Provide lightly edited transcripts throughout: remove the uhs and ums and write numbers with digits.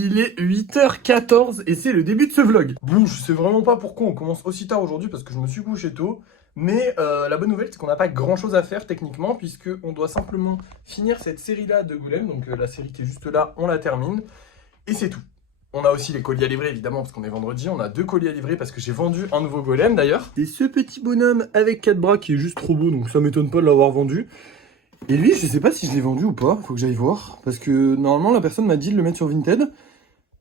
Il est 8h14 et c'est le début de ce vlog. Bon, je sais vraiment pas pourquoi on commence aussi tard aujourd'hui parce que je me suis couché tôt. Mais la bonne nouvelle, c'est qu'on n'a pas grand chose à faire techniquement puisque on doit simplement finir cette série-là de Golem. Donc la série qui est juste là, on la termine. Et c'est tout. On a aussi les colis à livrer évidemment parce qu'on est vendredi. On a 2 colis à livrer parce que j'ai vendu un nouveau Golem d'ailleurs. C'est ce petit bonhomme avec 4 bras qui est juste trop beau donc ça m'étonne pas de l'avoir vendu. Et lui, je sais pas si je l'ai vendu ou pas, faut que j'aille voir. Parce que normalement la personne m'a dit de le mettre sur Vinted.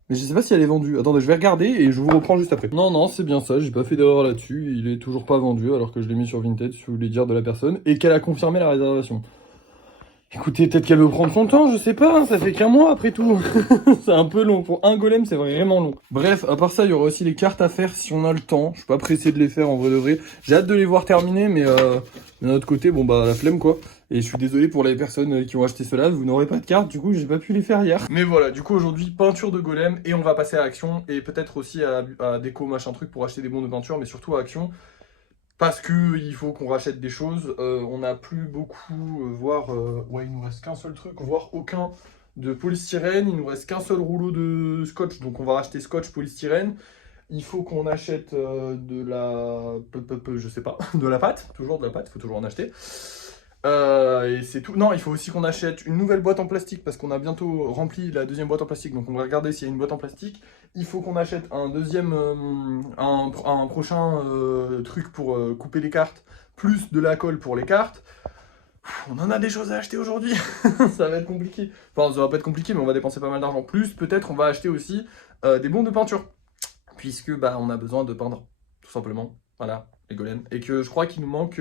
Mais je sais pas si elle est vendue. Attendez, je vais regarder et je vous reprends juste après. Non, c'est bien ça, j'ai pas fait d'erreur là-dessus. Il est toujours pas vendu alors que je l'ai mis sur Vinted, si vous voulez dire de la personne. Et qu'elle a confirmé la réservation. Écoutez, peut-être qu'elle veut prendre son temps, je sais pas, hein, ça fait qu'un mois après tout. C'est un peu long, pour un golem c'est vraiment long. Bref, à part ça, il y aura aussi les cartes à faire si on a le temps. Je suis pas pressé de les faire en vrai de vrai. J'ai hâte de les voir terminer, mais d'un autre côté, bon bah la flemme quoi. Et je suis désolé pour les personnes qui ont acheté cela, vous n'aurez pas de cartes, du coup j'ai pas pu les faire hier. Mais voilà, du coup aujourd'hui, peinture de golem, et on va passer à Action, et peut-être aussi à déco machin truc pour acheter des bons de peinture, mais surtout à Action. Parce que il faut qu'on rachète des choses, on n'a plus beaucoup, voire, ouais il nous reste qu'un seul truc, voire aucun de polystyrène, il nous reste qu'un seul rouleau de scotch, donc on va racheter scotch polystyrène. Il faut qu'on achète de la, je sais pas, de la pâte, toujours de la pâte, il faut toujours en acheter. Et c'est tout. Non, il faut aussi qu'on achète une nouvelle boîte en plastique parce qu'on a bientôt rempli la deuxième boîte en plastique. Donc on va regarder s'il y a une boîte en plastique. Il faut qu'on achète un deuxième, un prochain truc pour couper les cartes, plus de la colle pour les cartes. On en a des choses à acheter aujourd'hui. Ça va être compliqué. Enfin, ça va pas être compliqué, mais on va dépenser pas mal d'argent. Plus, peut-être, on va acheter aussi des bombes de peinture. Puisque bah on a besoin de peindre, tout simplement. Voilà, les golems. Et que je crois qu'il nous manque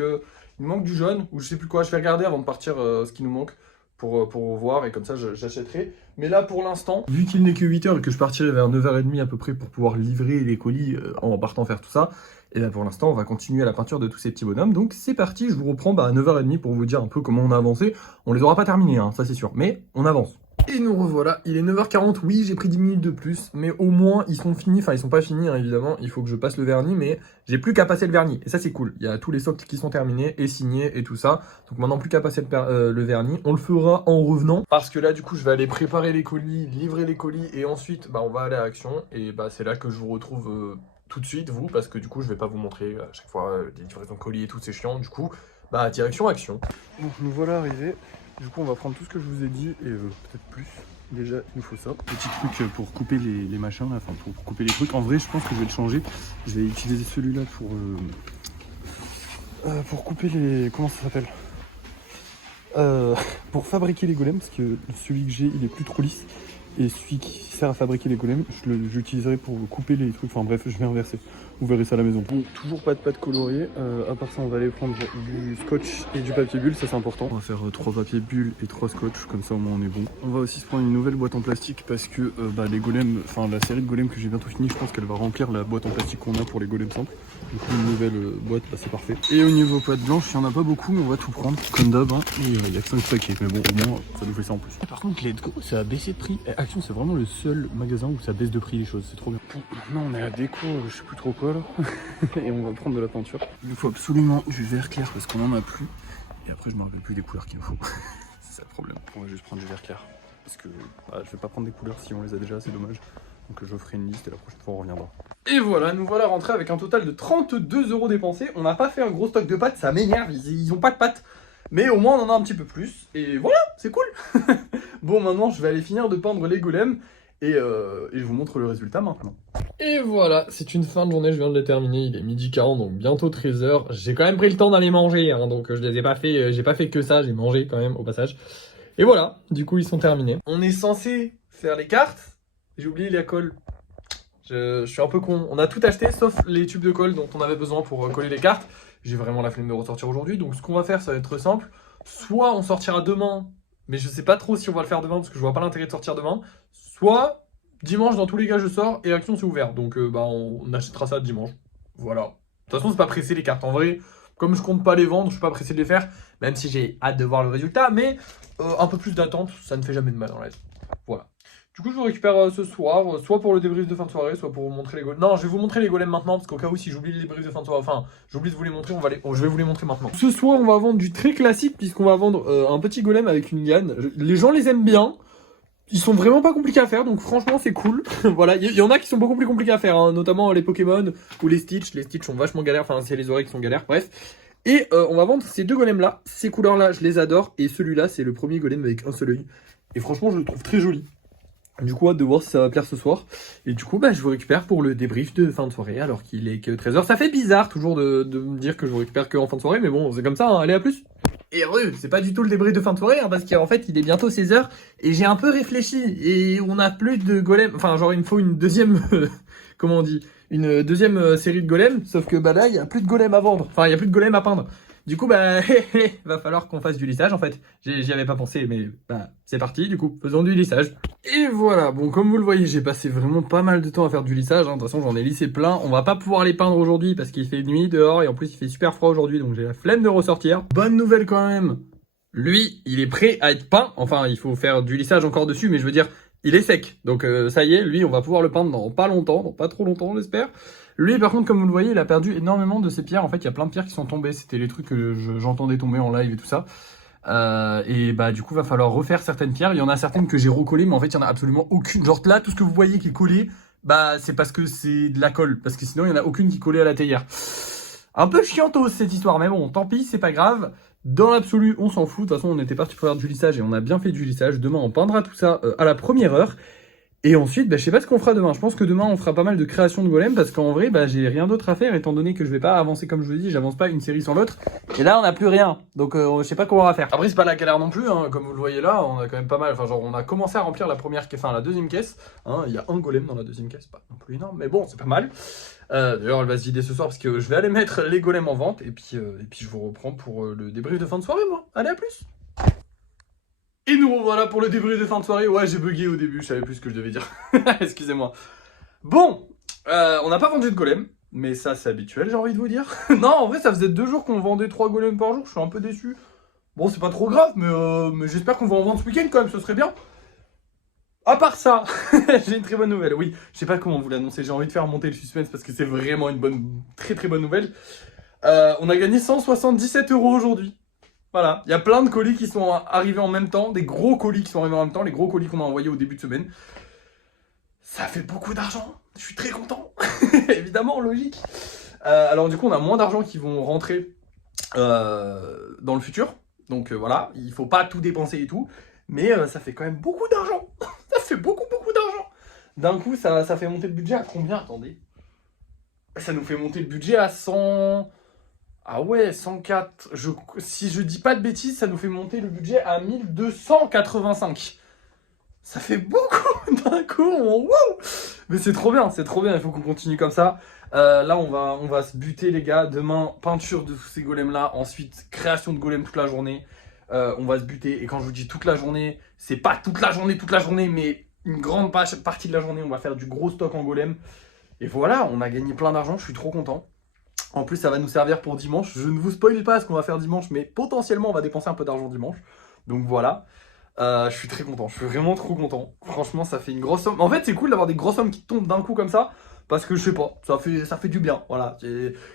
du jaune, ou je sais plus quoi. Je vais regarder avant de partir ce qui nous manque pour voir, et comme ça j'achèterai. Mais là pour l'instant, vu qu'il n'est que 8h et que je partirai vers 9h30 à peu près pour pouvoir livrer les colis en partant faire tout ça, et bien pour l'instant on va continuer à la peinture de tous ces petits bonhommes. Donc c'est parti, je vous reprends à 9h30 pour vous dire un peu comment on a avancé. On les aura pas terminés, hein, ça c'est sûr, mais on avance. Et nous revoilà, il est 9h40, oui j'ai pris 10 minutes de plus, mais au moins ils sont finis, enfin ils sont pas finis hein, évidemment, il faut que je passe le vernis, mais j'ai plus qu'à passer le vernis, et ça c'est cool, il y a tous les socles qui sont terminés et signés et tout ça, donc maintenant plus qu'à passer le vernis, on le fera en revenant, parce que là du coup je vais aller préparer les colis, livrer les colis, et ensuite bah, on va aller à Action, et bah c'est là que je vous retrouve tout de suite vous, parce que du coup je vais pas vous montrer à chaque fois des livraisons de colis et tout, c'est chiant, du coup bah direction Action. Bon nous voilà arrivés. Du coup, on va prendre tout ce que je vous ai dit et peut-être plus. Déjà, il nous faut ça. Petit truc pour couper les machins, là, enfin pour couper les trucs. En vrai, je pense que je vais le changer. Je vais utiliser celui-là pour couper les... Comment ça s'appelle pour fabriquer les golems, parce que celui que j'ai, il est plus trop lisse. Et celui qui sert à fabriquer les golems, j'utiliserai pour couper les trucs. Enfin bref, je vais inverser. Vous verrez ça à la maison. Bon, toujours pas de pâte colorée. À part ça, on va aller prendre du scotch et du papier bulle, ça c'est important. On va faire 3 papiers bulles et 3 scotch, comme ça au moins on est bon. On va aussi se prendre une nouvelle boîte en plastique parce que les golems, enfin la série de golems que j'ai bientôt fini, je pense qu'elle va remplir la boîte en plastique qu'on a pour les golems simples. Du coup, une nouvelle boîte, bah, c'est parfait. Et au niveau pâte blanche, il n'y en a pas beaucoup, mais on va tout prendre, comme d'hab. Hein. Il y a que 5 paquets, mais bon, au moins, ça nous fait ça en plus. Par contre, Let's Go, ça a baissé de prix. Action, c'est vraiment le seul magasin où ça baisse de prix les choses, c'est trop bien. Bon, maintenant, on est à déco, je sais plus trop quoi là. Et on va prendre de la peinture. Il nous faut absolument du vert clair parce qu'on en a plus. Et après, je me rappelle plus des couleurs qu'il me faut. C'est ça le problème. On va juste prendre du vert clair. Parce que je vais pas prendre des couleurs si on les a déjà, c'est dommage. Donc je ferai une liste et la prochaine fois on reviendra. Et voilà, nous voilà rentrés avec un total de 32 € dépensés. On n'a pas fait un gros stock de pâtes, ça m'énerve, ils ont pas de pâtes. Mais au moins on en a un petit peu plus. Et voilà, c'est cool. Bon, maintenant je vais aller finir de peindre les golems. Et je vous montre le résultat maintenant. Et voilà, c'est une fin de journée, je viens de les terminer, il est 12h40, donc bientôt 13h. J'ai quand même pris le temps d'aller manger, hein, donc je les ai pas fait, j'ai pas fait que ça, j'ai mangé quand même au passage. Et voilà, du coup ils sont terminés. On est censé faire les cartes, j'ai oublié la colle. Je suis un peu con, on a tout acheté sauf les tubes de colle dont on avait besoin pour coller les cartes. J'ai vraiment la flemme de ressortir aujourd'hui, donc ce qu'on va faire ça va être simple. Soit on sortira demain, mais je sais pas trop si on va le faire demain parce que je vois pas l'intérêt de sortir demain. Soit dimanche, dans tous les cas, je sors et Action c'est ouvert. Donc on achètera ça dimanche. Voilà. De toute façon, c'est pas pressé les cartes. En vrai, comme je compte pas les vendre, je suis pas pressé de les faire. Même si j'ai hâte de voir le résultat. Mais un peu plus d'attente, ça ne fait jamais de mal dans la vie. Voilà. Du coup, je vous récupère ce soir, soit pour le débrief de fin de soirée, soit pour vous montrer les golems. Non, je vais vous montrer les golems maintenant, parce qu'au cas où, si j'oublie le débrief de fin de soirée, enfin, j'oublie de vous les montrer, je vais vous les montrer maintenant. Ce soir, on va vendre du très classique, puisqu'on va vendre un petit golem avec une liane. Les gens les aiment bien. Ils sont vraiment pas compliqués à faire, donc franchement c'est cool. Voilà, il y en a qui sont beaucoup plus compliqués à faire, hein, notamment les Pokémon ou les Stitch. Les Stitch sont vachement galères, enfin c'est les oreilles qui sont galères, bref. Et on va vendre ces deux golems là. Ces couleurs là, je les adore. Et celui-là, c'est le premier golem avec un seul œil. Et franchement, je le trouve très joli. Du coup, hâte de voir si ça va plaire ce soir. Et du coup, bah, je vous récupère pour le débrief de fin de soirée, alors qu'il est que 13h. Ça fait bizarre toujours de me dire que je vous récupère que en fin de soirée, mais bon, c'est comme ça, hein. Allez, à plus. Et heureux, c'est pas du tout le débrief de fin de soirée, hein, parce qu'en fait, il est bientôt 16h, et j'ai un peu réfléchi, et on a plus de golems, enfin, genre, il me faut une deuxième, comment on dit, une deuxième série de golems, sauf que bah là, il y a plus de golems à vendre, enfin, il y a plus de golems à peindre. Du coup, bah, va falloir qu'on fasse du lissage, en fait. J'y avais pas pensé, mais bah, c'est parti, du coup, faisons du lissage. Et voilà, bon, comme vous le voyez, j'ai passé vraiment pas mal de temps à faire du lissage, hein. De toute façon, j'en ai lissé plein. On va pas pouvoir les peindre aujourd'hui, parce qu'il fait nuit dehors, et en plus, il fait super froid aujourd'hui, donc j'ai la flemme de ressortir. Bonne nouvelle quand même, lui, il est prêt à être peint. Enfin, il faut faire du lissage encore dessus, mais je veux dire, il est sec. Donc ça y est, lui, on va pouvoir le peindre dans pas longtemps, dans pas trop longtemps, j'espère. Lui, par contre, comme vous le voyez, il a perdu énormément de ses pierres. En fait, il y a plein de pierres qui sont tombées. C'était les trucs que j'entendais tomber en live et tout ça. Et bah du coup, va falloir refaire certaines pierres. Il y en a certaines que j'ai recollées, mais en fait, il y en a absolument aucune. Genre là, tout ce que vous voyez qui est collé, bah c'est parce que c'est de la colle. Parce que sinon, il y en a aucune qui collait à la théière. Un peu chiantos cette histoire, mais bon, tant pis, c'est pas grave. Dans l'absolu, on s'en fout. De toute façon, on était parti pour faire du lissage et on a bien fait du lissage. Demain, on peindra tout ça à la première heure. Et ensuite, bah, je sais pas ce qu'on fera demain. Je pense que demain, on fera pas mal de création de golem parce qu'en vrai, bah, j'ai rien d'autre à faire étant donné que je vais pas avancer comme je vous l'ai dit, j'avance pas une série sans l'autre. Et là, on n'a plus rien. Donc, je sais pas comment on va faire. Après, c'est pas la galère non plus, hein. Comme vous le voyez là, on a quand même pas mal. Enfin, genre, on a commencé à remplir la première, enfin, la deuxième caisse. Hein. Il y a un golem dans la deuxième caisse, pas non plus énorme, mais bon, c'est pas mal. D'ailleurs, elle va se vider ce soir parce que je vais aller mettre les golems en vente et puis je vous reprends pour le débrief de fin de soirée, moi. Allez, à plus! Et nous revoilà pour le débrief de fin de soirée. Ouais, j'ai bugué au début, je savais plus ce que je devais dire. Excusez-moi. Bon, on n'a pas vendu de golem, mais ça c'est habituel, j'ai envie de vous dire. Non, en vrai, ça faisait 2 jours qu'on vendait 3 golems par jour, je suis un peu déçu. Bon, c'est pas trop grave, mais j'espère qu'on va en vendre ce week-end quand même, ce serait bien. À part ça, j'ai une très bonne nouvelle. Oui, je sais pas comment vous l'annoncer, j'ai envie de faire monter le suspense parce que c'est vraiment une bonne, très très bonne nouvelle. On a gagné 177 € aujourd'hui. Voilà, il y a plein de colis qui sont arrivés en même temps, des gros colis qui sont arrivés en même temps, les gros colis qu'on a envoyés au début de semaine. Ça fait beaucoup d'argent, je suis très content, évidemment, logique. Alors du coup, on a moins d'argent qui vont rentrer dans le futur. Donc voilà, il faut pas tout dépenser et tout, mais ça fait quand même beaucoup d'argent. Ça fait beaucoup d'argent. D'un coup, ça fait monter le budget à combien? Attendez. Ça nous fait monter le budget à 100... Ah ouais, 104. Si je dis pas de bêtises, ça nous fait monter le budget à 1285. Ça fait beaucoup d'un coup. Wow. Mais c'est trop bien, il faut qu'on continue comme ça. Là, on va se buter, les gars. Demain, peinture de tous ces golems-là. Ensuite, création de golems toute la journée. On va se buter. Et quand je vous dis toute la journée, c'est pas toute la journée, mais une grande partie de la journée. On va faire du gros stock en golem. Et voilà, on a gagné plein d'argent. Je suis trop content. En plus, ça va nous servir pour dimanche. Je ne vous spoil pas ce qu'on va faire dimanche, mais potentiellement, on va dépenser un peu d'argent dimanche. Donc voilà. Je suis très content. Je suis vraiment trop content. Franchement, ça fait une grosse somme. En fait, c'est cool d'avoir des grosses sommes qui tombent d'un coup comme ça. Parce que je sais pas, ça fait du bien. Voilà.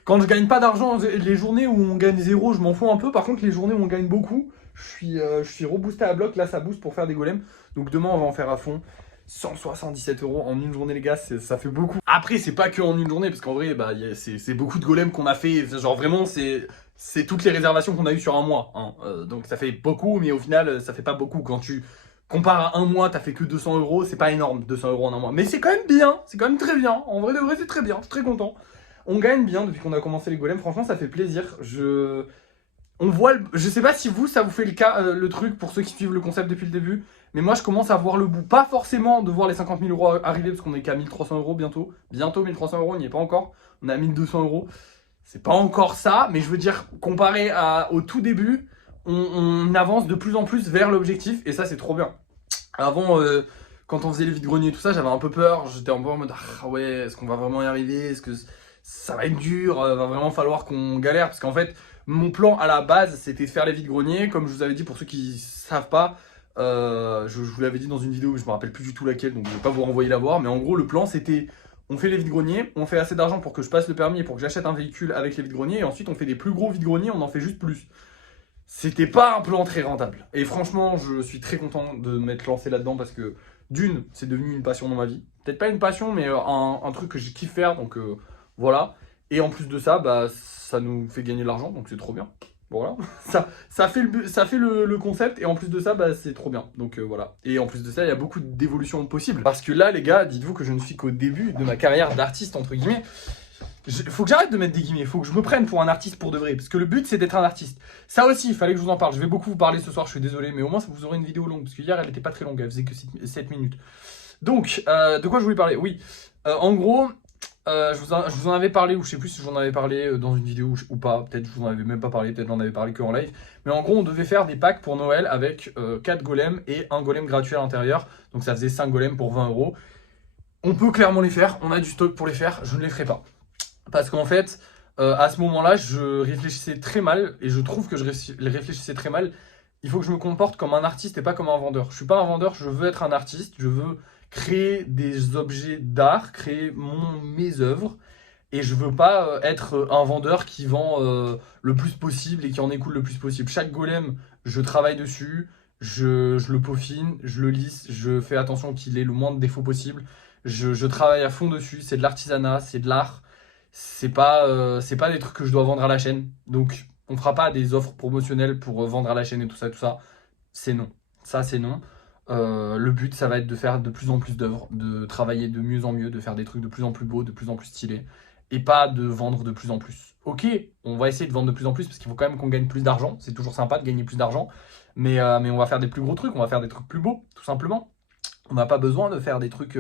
Quand je gagne pas d'argent, les journées où on gagne 0, je m'en fous un peu. Par contre, les journées où on gagne beaucoup, je suis reboosté à bloc. Là, ça booste pour faire des golems. Donc demain, on va en faire à fond. 177 € en une journée, les gars, ça fait beaucoup. Après, c'est pas que en une journée, parce qu'en vrai, bah, c'est beaucoup de golems qu'on a fait. Genre vraiment, c'est toutes les réservations qu'on a eues sur un mois. Hein. Donc ça fait beaucoup, mais au final, ça fait pas beaucoup. Quand tu compares à un mois, t'as fait que 200 €, c'est pas énorme, 200 € en un mois. Mais c'est quand même bien, c'est quand même très bien. En vrai de vrai, c'est très bien, je suis très content. On gagne bien depuis qu'on a commencé les golems, franchement, ça fait plaisir. On voit, je sais pas si vous, ça vous fait le cas, le truc, pour ceux qui suivent le concept depuis le début. Mais moi, je commence à voir le bout. Pas forcément de voir les 50 000 € arriver, parce qu'on est qu'à 1300 € bientôt. Bientôt 1300 €, on n'y est pas encore. On est à 1200 €. C'est pas encore ça, mais je veux dire, comparé au tout début, on avance de plus en plus vers l'objectif. Et ça, c'est trop bien. Avant, quand on faisait les vides-greniers et tout ça, j'avais un peu peur. J'étais en mode, ah ouais, est-ce qu'on va vraiment y arriver? Est-ce que ça va être dur? Va vraiment falloir qu'on galère. Parce qu'en fait, mon plan à la base, c'était de faire les vides-greniers. Comme je vous avais dit, pour ceux qui savent pas, je vous l'avais dit dans une vidéo, mais je me rappelle plus du tout laquelle, donc je vais pas vous renvoyer la voir. Mais en gros, le plan, c'était, on fait les vides-greniers, on fait assez d'argent pour que je passe le permis et pour que j'achète un véhicule avec les vides-greniers. Et ensuite, on fait des plus gros vides-greniers, on en fait juste plus. c'était pas un plan très rentable. Et franchement, je suis très content de m'être lancé là-dedans parce que d'une, c'est devenu une passion dans ma vie. Peut-être pas une passion, mais un truc que je kiffe faire, donc voilà. Et en plus de ça, bah, ça nous fait gagner de l'argent, donc c'est trop bien. Voilà, ça fait le concept, et en plus de ça, bah, c'est trop bien. Donc voilà. Et en plus de ça, il y a beaucoup d'évolutions possibles. Parce que là, les gars, dites-vous que je ne suis qu'au début de ma carrière d'artiste, entre guillemets. Faut que j'arrête de mettre des guillemets, faut que je me prenne pour un artiste pour de vrai. Parce que le but, c'est d'être un artiste. Ça aussi, il fallait que je vous en parle. Je vais beaucoup vous parler ce soir, je suis désolé, mais au moins, vous aurez une vidéo longue. Parce que hier, elle était pas très longue, elle faisait que 7 minutes. Donc, de quoi je voulais parler? Oui, en gros, je vous en avais parlé, ou je sais plus si j'en avais parlé dans une vidéo ou pas. Peut-être je vous en avais même pas parlé, peut-être j'en avais parlé que en live. Mais en gros, on devait faire des packs pour Noël avec 4 golems et un golem gratuit à l'intérieur. Donc ça faisait 5 golems pour 20 €. On peut clairement les faire, on a du stock pour les faire, je ne les ferai pas. Parce qu'en fait, à ce moment-là, je réfléchissais très mal, et je trouve que je réfléchissais très mal. Il faut que je me comporte comme un artiste et pas comme un vendeur. Je suis pas un vendeur, je veux être un artiste, je veux créer des objets d'art, créer mes œuvres, et je veux pas être un vendeur qui vend le plus possible et qui en écoule le plus possible. Chaque golem, je travaille dessus, je le peaufine, je le lisse, je fais attention qu'il ait le moins de défauts possible. Je travaille à fond dessus, c'est de l'artisanat, c'est de l'art. C'est pas des trucs que je dois vendre à la chaîne. Donc, on fera pas des offres promotionnelles pour vendre à la chaîne et tout ça, tout ça. C'est non. Ça, c'est non. Le but, ça va être de faire de plus en plus d'œuvres, de travailler de mieux en mieux, de faire des trucs de plus en plus beaux, de plus en plus stylés, et pas de vendre de plus en plus. Ok, on va essayer de vendre de plus en plus parce qu'il faut quand même qu'on gagne plus d'argent. C'est toujours sympa de gagner plus d'argent, mais on va faire des plus gros trucs, on va faire des trucs plus beaux, tout simplement. On n'a pas besoin de faire des trucs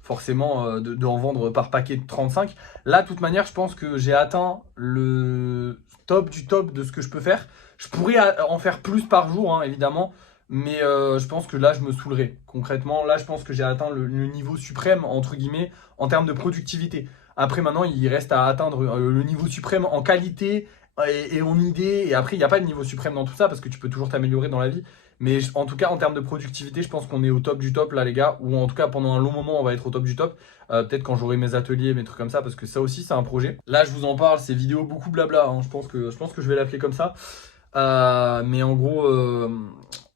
forcément en vendre par paquet de 35. Là, de toute manière, je pense que j'ai atteint le top du top de ce que je peux faire. Je pourrais en faire plus par jour, hein, évidemment, mais je pense que là, je me saoulerai. Concrètement, là, je pense que j'ai atteint le niveau suprême, entre guillemets, en termes de productivité. Après, maintenant, il reste à atteindre le niveau suprême en qualité et en idée. Et après, il n'y a pas de niveau suprême dans tout ça parce que tu peux toujours t'améliorer dans la vie. Mais en tout cas, en termes de productivité, je pense qu'on est au top du top là, les gars. Ou en tout cas, pendant un long moment, on va être au top du top. Peut-être quand j'aurai mes ateliers, mes trucs comme ça, parce que ça aussi, c'est un projet. Là, je vous en parle, c'est vidéo beaucoup blabla, hein. Je pense que je vais l'appeler comme ça. Mais en gros,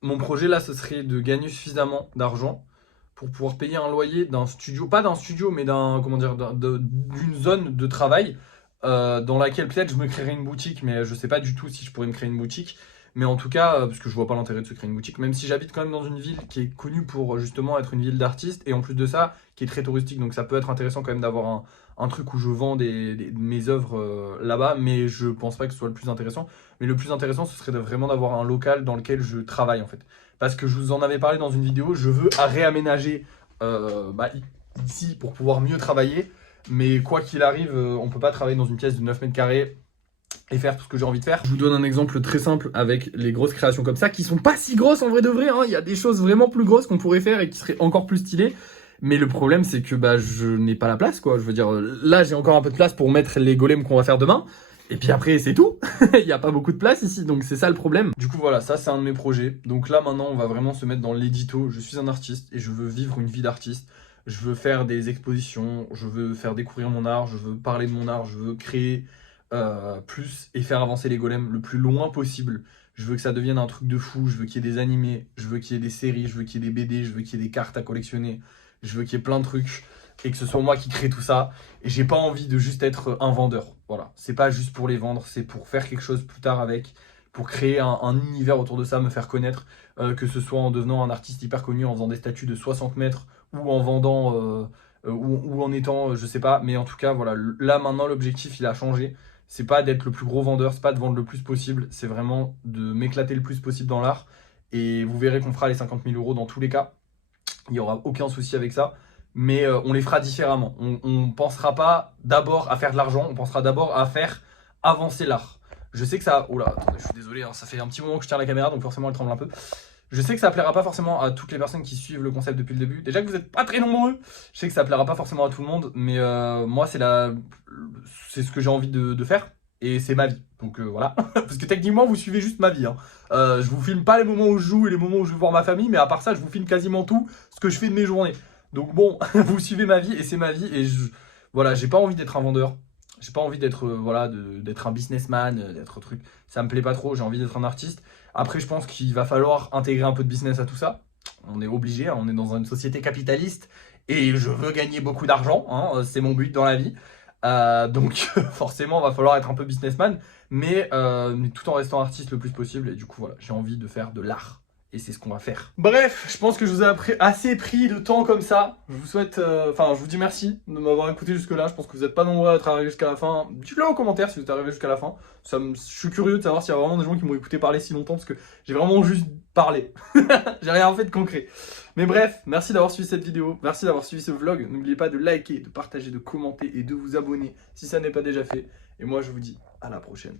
mon projet là, ce serait de gagner suffisamment d'argent pour pouvoir payer un loyer d'un studio, pas d'un studio, mais d'une zone de travail dans laquelle peut-être je me créerai une boutique, mais je sais pas du tout si je pourrais me créer une boutique. Mais en tout cas, parce que je vois pas l'intérêt de se créer une boutique, même si j'habite quand même dans une ville qui est connue pour justement être une ville d'artistes, et en plus de ça, qui est très touristique, donc ça peut être intéressant quand même d'avoir un truc où je vends mes œuvres là-bas, mais je pense pas que ce soit le plus intéressant. Mais le plus intéressant, ce serait vraiment d'avoir un local dans lequel je travaille en fait. Parce que je vous en avais parlé dans une vidéo, je veux réaménager ici pour pouvoir mieux travailler, mais quoi qu'il arrive, on peut pas travailler dans une pièce de 9 mètres carrés et faire tout ce que j'ai envie de faire. Je vous donne un exemple très simple avec les grosses créations comme ça, qui sont pas si grosses en vrai de vrai, hein. Il y a des choses vraiment plus grosses qu'on pourrait faire et qui seraient encore plus stylées. Mais le problème, c'est que je n'ai pas la place, quoi. Je veux dire, là, j'ai encore un peu de place pour mettre les golems qu'on va faire demain. Et puis après, c'est tout. Il n'y a pas beaucoup de place ici, donc c'est ça le problème. Du coup, voilà, ça, c'est un de mes projets. Donc là, maintenant, on va vraiment se mettre dans l'édito. Je suis un artiste et je veux vivre une vie d'artiste. Je veux faire des expositions, je veux faire découvrir mon art, je veux parler de mon art, je veux créer plus et faire avancer les golems le plus loin possible. Je veux que ça devienne un truc de fou, je veux qu'il y ait des animés, je veux qu'il y ait des séries, je veux qu'il y ait des BD, je veux qu'il y ait des cartes à collectionner, je veux qu'il y ait plein de trucs et que ce soit moi qui crée tout ça. Et j'ai pas envie de juste être un vendeur. Voilà, c'est pas juste pour les vendre, c'est pour faire quelque chose plus tard avec, pour créer un univers autour de ça, me faire connaître, que ce soit en devenant un artiste hyper connu, en faisant des statues de 60 mètres ou en vendant ou en étant, je sais pas, mais en tout cas, voilà, là maintenant l'objectif il a changé. C'est pas d'être le plus gros vendeur, c'est pas de vendre le plus possible, c'est vraiment de m'éclater le plus possible dans l'art. Et vous verrez qu'on fera les 50 000 € dans tous les cas. Il n'y aura aucun souci avec ça. Mais on les fera différemment. On pensera pas d'abord à faire de l'argent, on pensera d'abord à faire avancer l'art. Je sais que ça... Oula, attendez, je suis désolé, hein, ça fait un petit moment que je tiens la caméra, donc forcément elle tremble un peu. Je sais que ça plaira pas forcément à toutes les personnes qui suivent le concept depuis le début. Déjà que vous n'êtes pas très nombreux, je sais que ça plaira pas forcément à tout le monde, mais moi c'est ce que j'ai envie de faire, et c'est ma vie. Donc voilà, parce que techniquement vous suivez juste ma vie, hein. Je vous filme pas les moments où je joue et les moments où je vais voir ma famille, mais à part ça je vous filme quasiment tout ce que je fais de mes journées. Donc bon, vous suivez ma vie et c'est ma vie, et voilà, j'ai pas envie d'être un vendeur. J'ai pas envie d'être voilà, d'être un businessman, d'être truc. Ça me plaît pas trop, j'ai envie d'être un artiste. Après, je pense qu'il va falloir intégrer un peu de business à tout ça. On est obligé, hein, on est dans une société capitaliste et je veux gagner beaucoup d'argent, hein, c'est mon but dans la vie. Donc forcément, va falloir être un peu businessman, mais tout en restant artiste le plus possible. Et du coup, voilà, j'ai envie de faire de l'art. Et c'est ce qu'on va faire. Bref, je pense que je vous ai assez pris de temps comme ça. Je vous souhaite, je vous dis merci de m'avoir écouté jusque là. Je pense que vous n'êtes pas nombreux à être arrivés jusqu'à la fin. Dites-le en commentaire si vous êtes arrivés jusqu'à la fin. Je suis curieux de savoir s'il y a vraiment des gens qui m'ont écouté parler si longtemps, parce que j'ai vraiment juste parlé. J'ai rien fait de concret. Mais bref, merci d'avoir suivi cette vidéo. Merci d'avoir suivi ce vlog. N'oubliez pas de liker, de partager, de commenter et de vous abonner si ça n'est pas déjà fait. Et moi, je vous dis à la prochaine.